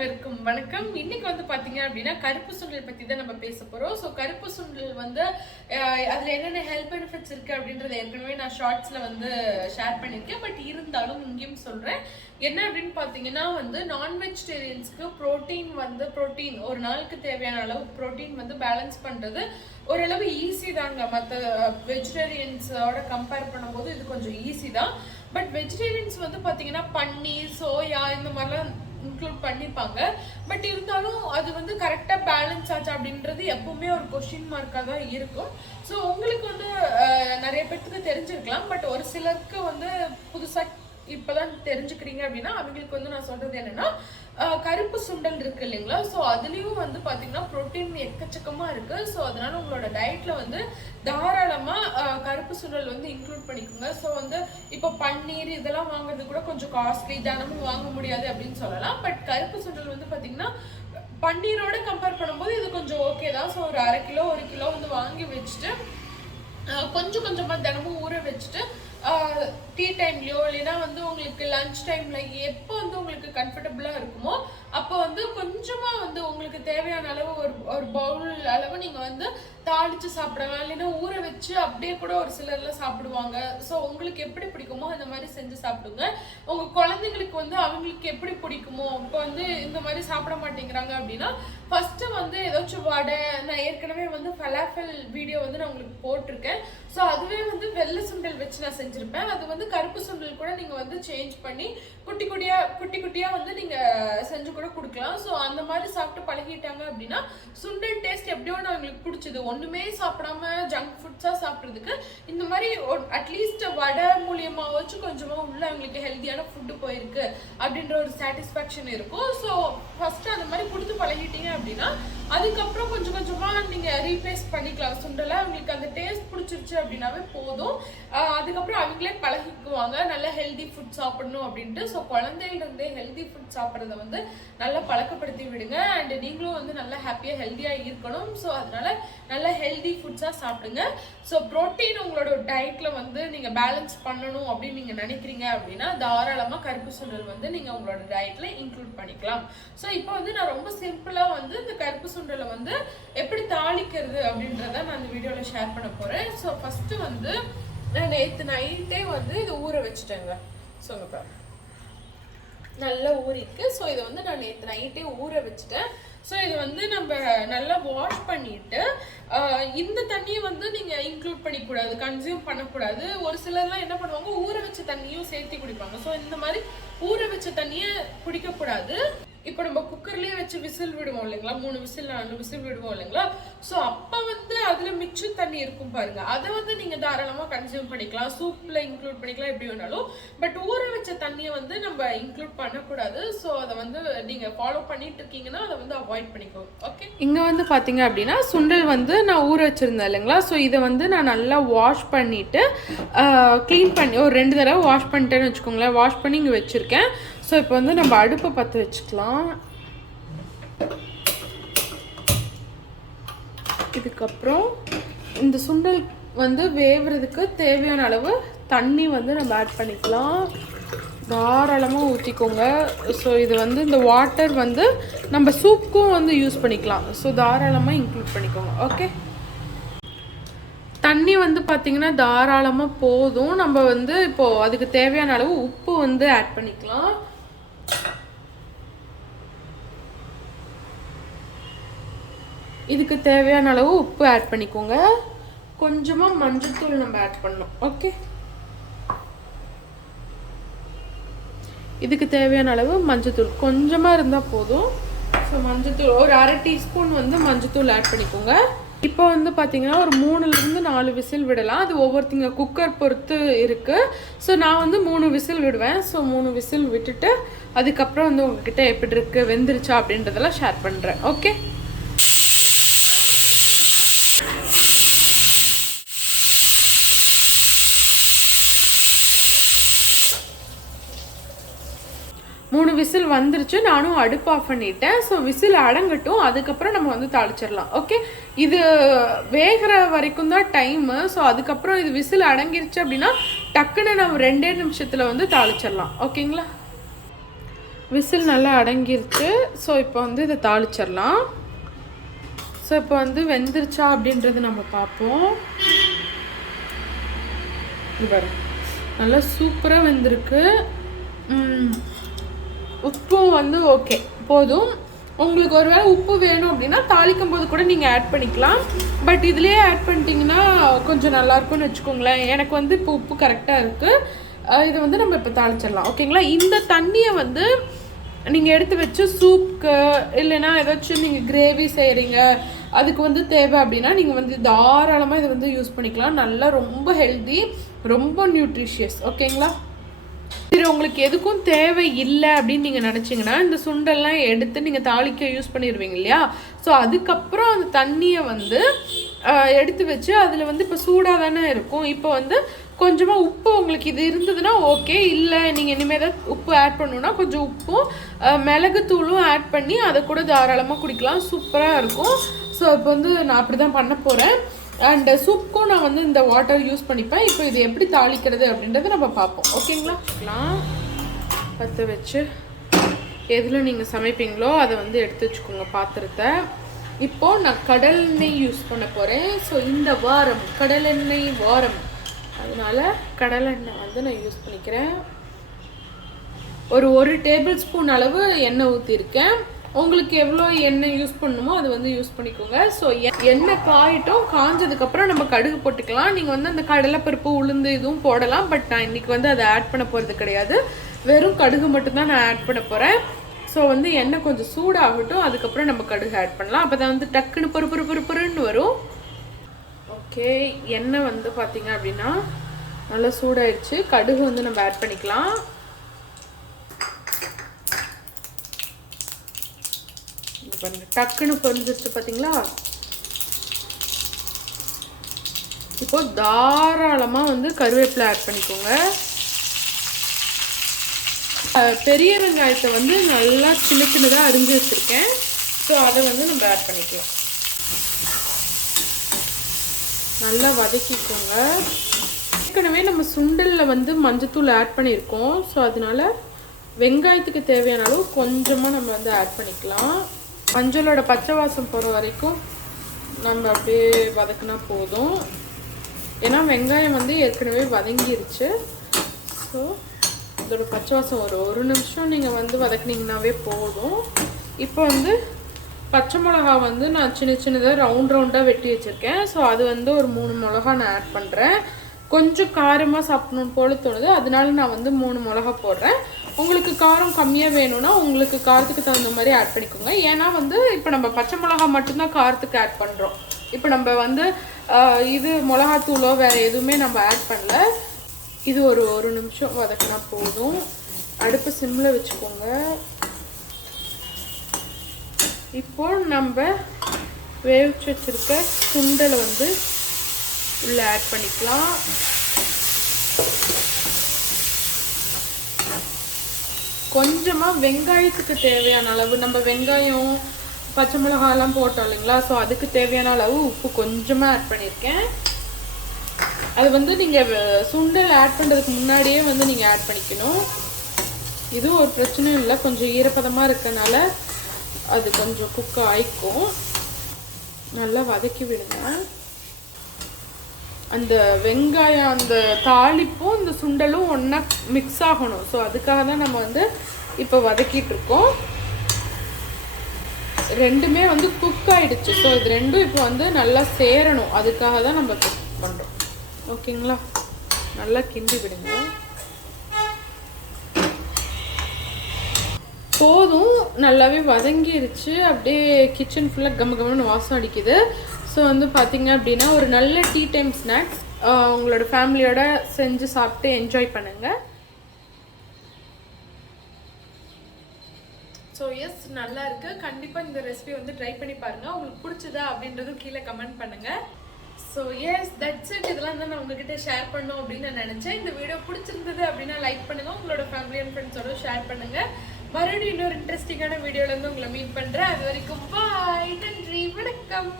அனைவருக்கும் வணக்கம். இன்னைக்கு வந்து பாத்தீங்க அப்படின்னா கருப்பு சுண்டல் பத்தி தான் நம்ம பேச போறோம். ஸோ கருப்பு சுண்டல் வந்து அதுல என்னென்ன ஹெல்த் பெனிஃபிட்ஸ் இருக்கு அப்படின்றத ஏற்கனவே நான் ஷார்ட்ஸ்ல வந்து ஷேர் பண்ணியிருக்கேன். பட் இருந்தாலும் இங்கேயும் சொல்றேன். என்ன அப்படின்னு பாத்தீங்கன்னா வந்து நான் வெஜிடேரியன்ஸ்க்கு ப்ரோட்டீன் ஒரு நாளுக்கு தேவையான அளவு ப்ரோட்டீன் வந்து பேலன்ஸ் பண்றது ஓரளவு ஈஸி தாங்க. மற்ற வெஜிடேரியன்ஸோட கம்பேர் பண்ணும்போது இது கொஞ்சம் ஈஸி தான். பட் வெஜிடேரியன்ஸ் வந்து பாத்தீங்கன்னா பன்னீர், சோயா இந்த மாதிரிலாம் இன்க்ளூட் பண்ணிப்பாங்க. பட் இருந்தாலும் அது வந்து கரெக்டா பேலன்ஸ் ஆச்சு அப்படின்றது எப்பவுமே ஒரு கொஸ்டின் மார்க்கா தான் இருக்கும். ஸோ உங்களுக்கு வந்து நிறைய பேருக்கு தெரிஞ்சிருக்கலாம். பட் ஒரு சிலருக்கு வந்து புதுசா இப்பதான் தெரிஞ்சுக்கிறீங்க அப்படின்னா அவங்களுக்கு வந்து நான் சொல்றது என்னன்னா, கருப்பு சுண்டல் இருக்கு இல்லைங்களா, ஸோ அதுலயும் வந்து பாத்தீங்கன்னா ப்ரோட்டீன் எக்கச்சக்கமா இருக்கு. ஸோ அதனால உங்களோட டயட்ல வந்து தாராளமா கருப்பு சுண்டல் வந்து இன்க்ளூட் பண்ணிக்கோங்க. ஸோ வந்து இப்போ பன்னீர் இதெல்லாம் வாங்குறது கூட கொஞ்சம் காஸ்ட்லி, தினமும் வாங்க முடியாது அப்படின்னு சொல்லலாம். பட் கருப்பு சுண்டல் வந்து பாத்தீங்கன்னா பன்னீரோட கம்பேர் பண்ணும்போது இது கொஞ்சம் ஓகே தான். ஸோ ஒரு 1/2 கிலோ 1 கிலோ வந்து வாங்கி வச்சுட்டு கொஞ்சம் கொஞ்சமா தினமும் ஊற வச்சுட்டு டீ டைம்லயோ இல்லைன்னா வந்து உங்களுக்கு லஞ்ச் டைம்ல எப்போ வந்து உங்களுக்கு கம்ஃபர்டபுளா இருக்குமோ அப்போ வந்து கொஞ்சமா வந்து உங்களுக்கு தேவையான அளவு ஒரு பவுல் அளவு நீங்க வந்து தாளிச்சு சாப்பிடலாம். இல்லைன்னா ஊற வச்சு அப்படியே கூட ஒரு சிலர்லாம் சாப்பிடுவாங்க. ஸோ உங்களுக்கு எப்படி பிடிக்குமோ அந்த மாதிரி செஞ்சு சாப்பிடுங்க. உங்க குழந்தைங்களுக்கு வந்து அவங்களுக்கு எப்படி பிடிக்குமோ, இப்போ வந்து இந்த மாதிரி சாப்பிட மாட்டேங்கிறாங்க அப்படின்னா ஃபர்ஸ்ட் வந்து ஏதாச்சும் வடை, நான் ஏற்கனவே வந்து ஃபலாஃபல் வீடியோ வந்து நான் உங்களுக்கு போட்டிருக்கேன். ஸோ அதுவே வந்து வெள்ளை சுண்டல் வச்சு நான் செஞ்சிருப்பேன். அது வந்து கருப்பு சுண்டல் கூட நீங்க வந்து சேஞ்ச் பண்ணி குட்டி குட்டியா வந்து நீங்க செஞ்சு கூட கொடுக்கலாம். ஸோ அந்த மாதிரி சாப்பிட்டு பழகிட்டாங்க அப்படின்னா சுண்டல் டேஸ்ட் எப்படியோ அவங்களுக்கு பிடிச்சது. ஒண்ணுமே சாப்பிடாம ஜங்க் ஃபுட்ஸா சாப்பிட்றதுக்கு இந்த மாதிரி அட்லீஸ்ட் வடை மூலியமா வச்சு கொஞ்சமா உள்ள அவங்களுக்கு ஹெல்த்தியான ஃபுட்டு போயிருக்கு அப்படின்ற ஒரு சாட்டிஸ்ஃபேக்ஷன் இருக்கும். ஸோ ஃபர்ஸ்ட் அந்த மாதிரி கொடுத்து பழகிட்டீங்க அப்படின்னா அதுக்கப்புறம் கொஞ்சம் கொஞ்சமா நீங்க ரீப்ளேஸ் பண்ணிக்கலாம் சுண்டலை. அவங்களுக்கு அந்த டேஸ்ட் பிடிச்சிருச்சு அப்படின்னாவே போதும். அதுக்கப்புறம் அவங்களே பழகிக்குவாங்க நல்ல ஹெல்தி ஃபுட் சாப்பிடணும் அப்படின்ட்டு. ஸோ குழந்தையில இருந்தே ஹெல்தி ஃபுட் சாப்பிட்றத வந்து நல்லா பழக்கப்படுத்தி விடுங்க. அண்ட் நீங்களும் வந்து நல்லா ஹாப்பியா ஹெல்த்தியா இருக்கணும். ஸோ அதனால நல்ல ஹெல்தி ஃபுட்ஸா சாப்பிடுங்க. ஸோ ப்ரோட்டீன் உங்களோட டயட்ல வந்து நீங்க பேலன்ஸ் பண்ணணும் அப்படின்னு நீங்க நினைக்கிறீங்க அப்படின்னா தாராளமா கருப்பு சுண்டல் வந்து நீங்க உங்களோட டயட்ல இன்க்ளூட் பண்ணிக்கலாம். ஸோ இப்போ வந்து நான் ரொம்ப சிம்பிளா வந்து இந்த கருப்பு சுண்டலை வந்து எப்படி தாளிக்கிறது அப்படின்றத நான் இந்த வீடியோல ஷேர் பண்ண போறேன். ஸோ ஃபர்ஸ்ட் வந்து நான் நேற்று நைட்டே வந்து இது ஊற வச்சுட்டேங்க. ஸோ நல்லா ஊறிருக்கு. ஸோ இதை வந்து நான் நேற்று நைட்டே ஊற வச்சுட்டேன். ஸோ இது வந்து நம்ம நல்லா வாஷ் பண்ணிட்டு இந்த தண்ணியை வந்து நீங்க இன்க்ளூட் பண்ணிக்கூடாது, கன்சியூம் பண்ணக்கூடாது. ஒரு சிலர்லாம் என்ன பண்ணுவாங்க, ஊற வச்ச தண்ணியும் சேர்த்து குடிப்பாங்க. ஸோ இந்த மாதிரி ஊற வச்ச தண்ணியை குடிக்கக்கூடாது. இப்போ நம்ம குக்கர்லயே வச்சு விசில் விடுவோம் இல்லைங்களா, 3 விசில் 4 விசில் விடுவோம் இல்லைங்களா. ஸோ அப்போ வந்து அதுல மிச்சம் தண்ணி இருக்கும் பாருங்க, அதை வந்து நீங்க தாராளமா கன்சியூம் பண்ணிக்கலாம், சூப்ல இன்க்ளூட் பண்ணிக்கலாம், எப்படி வேணாலும். பட் ஊற வச்ச தண்ணியை வந்து நம்ம இன்க்ளூட் பண்ணக்கூடாது. ஸோ அதை வந்து நீங்க ஃபாலோ பண்ணிட்டு இருக்கீங்கன்னா அதை வந்து அவாய்ட் பண்ணிக்கோங்க. ஓகே, இங்க வந்து பாத்தீங்க அப்படின்னா சுண்டல் வந்து நான் ஊற வச்சிருந்தேன் இல்லைங்களா. ஸோ இதை வந்து நான் நல்லா வாஷ் பண்ணிட்டு க்ளீன் பண்ணி ஒரு 2 தடவை வாஷ் பண்ணிட்டேன்னு வச்சுக்கோங்களேன். வாஷ் பண்ணி இங்கே வச்சிருக்கேன். ஸோ இப்போ வந்து நம்ம அடுப்பை பற்ற வச்சுக்கலாம். இதுக்கப்புறம் இந்த சுண்டல் வந்து வேவுறதுக்கு தேவையான அளவு தண்ணி வந்து நம்ம ஆட் பண்ணிக்கலாம். தாராளமாக ஊற்றிக்கோங்க. ஸோ இது வந்து இந்த வாட்டர் வந்து நம்ம சூப்புக்கும் வந்து யூஸ் பண்ணிக்கலாம். ஸோ தாராளமாக இன்க்ளூட் பண்ணிக்கோங்க. ஓகே, தண்ணி வந்து பார்த்திங்கன்னா தாராளமாக போதும். நம்ம வந்து இப்போது அதுக்கு தேவையான அளவு உப்பு வந்து ஆட் பண்ணிக்கலாம். இதுக்கு தேவையான அளவு உப்பு ஆட் பண்ணிக்கோங்க. கொஞ்சமாக மஞ்சத்தூள் நம்ம ஆட் பண்ணணும். ஓகே, இதுக்கு தேவையான அளவு மஞ்சத்தூள் கொஞ்சமாக இருந்தால் போதும். ஸோ மஞ்சத்தூள் ஒரு 1/2 டீஸ்பூன் வந்து மஞ்சத்தூள் ஆட் பண்ணிக்கோங்க. இப்போ வந்து பார்த்தீங்கன்னா ஒரு 3லிருந்து 4 விசில் விடலாம். அது ஒவ்வொருத்தங்க குக்கர் பொறுத்து இருக்குது. ஸோ நான் வந்து 3 விசில் விடுவேன். ஸோ 3 விசில் விட்டுட்டு அதுக்கப்புறம் வந்து உங்ககிட்ட எப்படி இருக்குது வெந்துருச்சா அப்படின்றதெல்லாம் ஷேர் பண்ணுறேன். ஓகே, மூணு விசில் வந்துருச்சு. நானும் அடுப்பு ஆஃப் பண்ணிட்டேன். ஸோ விசில் அடங்கட்டும், அதுக்கப்புறம் நம்ம வந்து தாளிச்சிடலாம். ஓகே, இது வேகிற வரைக்கும் தான் டைமு. ஸோ அதுக்கப்புறம் இது விசில் அடங்கிருச்சு அப்படின்னா டக்குன்னு நம்ம 2 நிமிஷத்தில் வந்து தாளிச்சிடலாம். ஓகேங்களா? விசில் நல்லா அடங்கிருச்சு. ஸோ இப்போ வந்து இதை தாளிச்சிடலாம். ஸோ இப்போ வந்து வெந்துருச்சா அப்படின்றது நம்ம பார்ப்போம். பாரு நல்லா சூப்பராக வெந்திருக்கு. உப்பும் வந்து ஓகே போதும். உங்களுக்கு ஒரு வேளை உப்பு வேணும் அப்படின்னா தாளிக்கும் போது கூட நீங்கள் ஆட் பண்ணிக்கலாம். பட் இதுலேயே ஆட் பண்ணிட்டீங்கன்னா கொஞ்சம் நல்லாயிருக்கும்னு வச்சுக்கோங்களேன். எனக்கு வந்து இப்போ உப்பு கரெக்டாக இருக்குது. இதை வந்து நம்ம இப்போ தாளிச்சிடலாம். ஓகேங்களா? இந்த தண்ணியை வந்து நீங்கள் எடுத்து வச்சு சூப்புக்கு இல்லைன்னா ஏதாச்சும் நீங்கள் கிரேவி செய்கிறீங்க அதுக்கு வந்து தேவை அப்படின்னா நீங்கள் வந்து தாராளமாக இதை வந்து யூஸ் பண்ணிக்கலாம். நல்லா ரொம்ப ஹெல்தி, ரொம்ப நியூட்ரிஷியஸ். ஓகேங்களா? சரி, உங்களுக்கு எதுக்கும் தேவை இல்லை அப்படின்னு நீங்கள் நினச்சிங்கன்னா இந்த சுண்டெல்லாம் எடுத்து நீங்கள் தாளிக்க யூஸ் பண்ணிடுவீங்க இல்லையா? ஸோ அதுக்கப்புறம் அந்த தண்ணியை வந்து எடுத்து வச்சு அதில் வந்து இப்போ சூடாக தானே இருக்கும். இப்போ வந்து கொஞ்சமாக உப்பு உங்களுக்கு இது இருந்ததுன்னா ஓகே. இல்லை நீங்கள் இனிமேல் தான் உப்பு ஆட் பண்ணணுன்னா கொஞ்சம் உப்பும் மிளகுத்தூளும் ஆட் பண்ணி அதை கூட தாராளமாக குடிக்கலாம். சூப்பராக இருக்கும். ஸோ இப்போ வந்து நான் அப்படி தான் பண்ண போகிறேன். அண்ட் சூப்புக்கும் நான் வந்து இந்த வாட்டர் யூஸ் பண்ணிப்பேன். இப்போ இது எப்படி தாளிக்கிறது அப்படின்றத நம்ம பார்ப்போம். ஓகேங்களா? பற்ற வச்சு எதில் நீங்கள் சமைப்பீங்களோ அதை வந்து எடுத்து வச்சுக்கோங்க பாத்திரத்தை. இப்போது நான் கடல் எண்ணெய் யூஸ் பண்ண போகிறேன். ஸோ இந்த வாரம் கடல் எண்ணெய் வாரம், அதனால் கடல் எண்ணெய் வந்து நான் யூஸ் பண்ணிக்கிறேன். ஒரு டேபிள் ஸ்பூன் அளவு எண்ணெய் ஊற்றிருக்கேன். உங்களுக்கு எவ்வளோ எண்ணெய் யூஸ் பண்ணணுமோ அது வந்து யூஸ் பண்ணிக்கோங்க. ஸோ எண்ணெய் காயிட்டும், காஞ்சதுக்கப்புறம் நம்ம கடுகு போட்டுக்கலாம். நீங்கள் வந்து அந்த கடலைப்பருப்பு உளுந்து இதுவும் போடலாம். பட் நான் இன்றைக்கி வந்து அதை ஆட் பண்ண போகிறது கிடையாது. வெறும் கடுகு மட்டும்தான் நான் ஆட் பண்ண போகிறேன். ஸோ வந்து எண்ணெய் கொஞ்சம் சூடாகட்டும், அதுக்கப்புறம் நம்ம கடுகு ஆட் பண்ணலாம். அப்போ தான் வந்து டக்குன்னு பொறுப்புன்னு வரும். ஓகே, எண்ணெய் வந்து பார்த்திங்க அப்படின்னா நல்லா சூடாயிடுச்சு. கடுகு வந்து நம்ம ஆட் பண்ணிக்கலாம். டக்குன்னு பொரிஞ்சிருச்சு பார்த்தீங்களா? இப்போ தாராளமாக வந்து கருவேப்பிலை ஆட் பண்ணிக்கோங்க. பெரிய வெங்காயத்தை வந்து நல்லா சின்னதாக அரிஞ்சு வச்சுருக்கேன். ஸோ அதை வந்து நம்ம ஆட் பண்ணிக்கலாம். நல்லா வதக்கிக்கோங்க. ஏற்கனவே நம்ம சுண்டலில் வந்து மஞ்சத்தூள் ஆட் பண்ணியிருக்கோம். ஸோ அதனால வெங்காயத்துக்கு தேவையான அளவு கொஞ்சமாக நம்ம வந்து ஆட் பண்ணிக்கலாம். மஞ்சளோட பச்சை வாசம் போகிற வரைக்கும் நம்ம அப்படியே வதக்குனா போதும். ஏன்னா வெங்காயம் வந்து ஏற்கனவே வதங்கிருச்சு. ஸோ இதோட பச்சை வாசம் ஒரு நிமிஷம் நீங்கள் வந்து வதக்குனீங்கன்னாவே போதும். இப்போ வந்து பச்சை மிளகா வந்து நான் சின்னதாக ரவுண்டாக வெட்டி வச்சுருக்கேன். ஸோ அது வந்து ஒரு 3 மிளகா நான் ஆட் பண்ணுறேன். கொஞ்சம் காரமாக சாப்பிடணும்னு போல தோணுது, அதனால நான் வந்து 3 மிளகா போடுறேன். உங்களுக்கு காரம் கம்மியாக வேணும்னா உங்களுக்கு காரத்துக்கு தகுந்த மாதிரி ஆட் பண்ணிக்கோங்க. ஏன்னா வந்து இப்போ நம்ம பச்சை மிளகா மட்டும்தான் காரத்துக்கு ஆட் பண்ணுறோம். இப்போ நம்ம வந்து இது மிளகாத்தூளோ வேறு எதுவுமே நம்ம ஆட் பண்ணல. இது ஒரு நிமிஷம் வதக்கினா போதும். அடுப்பு சிம்மில் வச்சுக்கோங்க. இப்போ நம்ம வேவிச்சு வச்சுருக்க சுண்டலை வந்து உள்ளே ஆட் பண்ணிக்கலாம். கொஞ்சமாக வெங்காயத்துக்கு தேவையான அளவு, நம்ம வெங்காயம் பச்சை மிளகாயெல்லாம் போட்டோம் இல்லைங்களா? ஸோ அதுக்கு தேவையான அளவு உப்பு கொஞ்சமாக ஆட் பண்ணியிருக்கேன். அது வந்து நீங்கள் சுண்டல் ஆட் பண்ணுறதுக்கு முன்னாடியே வந்து நீங்கள் ஆட் பண்ணிக்கணும். இது ஒரு பிரச்சனையும் இல்லை, கொஞ்சம் ஈரப்பதமாக இருக்கனால அது கொஞ்சம் குக் ஆயிக்கும். நல்லா வதக்கி விடுங்க. அந்த வெங்காயம் அந்த தாளிப்பும் இந்த சுண்டலும் ஒன்றா மிக்ஸ் ஆகணும். ஸோ அதுக்காக தான் நம்ம வந்து இப்போ வதக்கிட்டு இருக்கோம். ரெண்டுமே வந்து குக் ஆகிடுச்சு. ஸோ இது ரெண்டும் இப்போ வந்து நல்லா சேரணும், அதுக்காக தான் நம்ம குக் பண்ணுறோம். ஓகேங்களா? நல்லா கிண்டி விடுங்க. போதும், நல்லாவே வதங்கிருச்சு. அப்படியே கிச்சன் ஃபுல்லாக கம்மன்னு வாசம் அடிக்குது. ஸோ வந்து பார்த்திங்க அப்படின்னா ஒரு நல்ல டீ டைம் ஸ்நாக்ஸ் உங்களோட ஃபேமிலியோட செஞ்சு சாப்பிட்டு என்ஜாய் பண்ணுங்கள். ஸோ எஸ், நல்லா இருக்குது. கண்டிப்பாக இந்த ரெசிபி வந்து ட்ரை பண்ணி பாருங்கள். உங்களுக்கு பிடிச்சதா அப்படின்றதும் கீழே கமெண்ட் பண்ணுங்கள். So yes, that's it. இதெல்லாம் தான் நான் உங்ககிட்ட ஷேர் பண்ணணும் அப்படின்னு நான் நினச்சேன். இந்த வீடியோ பிடிச்சிருந்தது அப்படின்னா லைக் பண்ணுங்கள், உங்களோட ஃபேமிலி அண்ட் ஃப்ரெண்ட்ஸோட ஷேர் பண்ணுங்கள். மறுபடியும் இன்னொரு இன்ட்ரெஸ்டிங்கான வீடியோவில் வந்து உங்களை மீட் பண்ணுறேன். அது வரைக்கும் பாய், நன்றி, வணக்கம்.